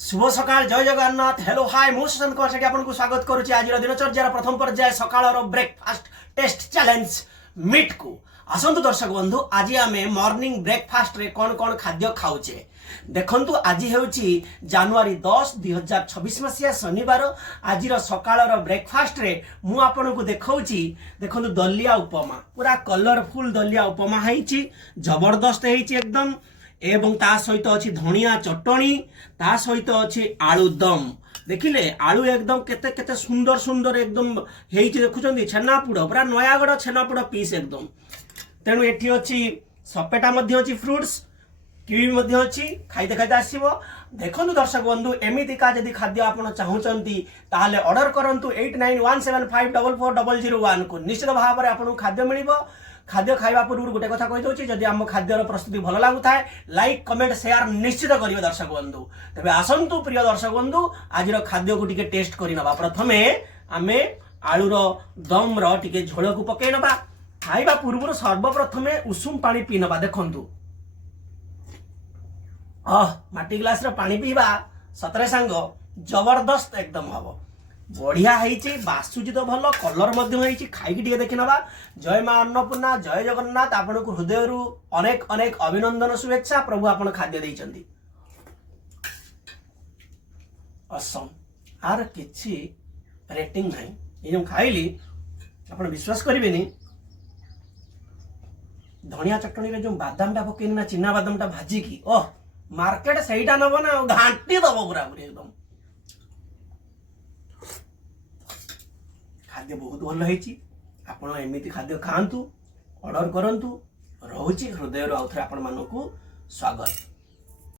शुभ सकाळ जय Jagannath hello hi मु सुशांत कुमार सेठी आपको स्वागत करुच्ची आज दिनचर्यार प्रथम पर्याय सकाळ ब्रेकफास्ट टेस्ट चैलेंज मीट को आसतु दर्शक बंधु आज आम मॉर्निंग ब्रेकफास्ट रे कौन कौन खाद्य खाऊचे देखंतु आज हेउची जनवरी 10 2026 मसीहा शनिवार आज सकाळ ब्रेकफास्ट रे मु आपनको देखाऊची देखंतु दलिया उपमा पूरा कलरफुल दलिया उपमा हैची जबरदस्त हैची एकदम एवं ता सहित अच्छी धनिया चटणी ता सहित अच्छी आलू दम देखिले आलू एकदम केते केते सुंदर सुंदर एकदम हेइची देखुचंदी छेनापुड़ पूरा नयागढ़ छेनापुड़ पीस एकदम तेणु एठी अच्छी सपेटा मध्ये अच्छी फ्रुट्स किवी मध्ये अच्छी खाइते खाइते आसीबो देखंतु दर्शक बंधु एमितिका जदि खाद्य आपण चाहूचंती ताहाले ऑर्डर करंतु 8917544001 को निश्चित भाव में आपन खाद्य मिलिबो। खाद्य खाइबा पूर्व गोटे कथा कहि दउची जदि आम खाद्यर प्रस्तुति भल लागुथाय लाइक कमेंट शेयर निश्चित करिवे दर्शक बंधु। तबे आसंतु प्रिय दर्शक बंधु आज खाद्य को टिके टेस्ट करि नबा। प्रथमे आमे आलूर दम रो टिके झोल को पकै नबा। खाइबा पूर्व सर्वप्रथमे उषुम पानी पी नबा। देखंतु माटी ग्लास रो पानी पीबा सतरे सांग जबरदस्त एकदम हबो बढ़िया है बासुची तो भल कलर मध्य खाई देखी नवा। जय मां अन्नपूर्णा जय जगन्नाथ आपन को हृदय अनेक अनेक अभिनंदन शुभेच्छा प्रभु आपन खाद्य देइचंदी असम आर किछि रेटिंग नहीं ये जो खाइली आपन विश्वास करिवेनी धनिया चटनी रे जो बादाम टा पकेनी ना चिना बादाम टा भाजी की मार्केट सेटा नबो ना घांटी दबो पूरा पूरी एकदम खाद्य बहुत भल है आपण एमती खाद्य खातु ऑर्डर करंतु रहुची हृदय आउ थे आपण मानकु स्वागत।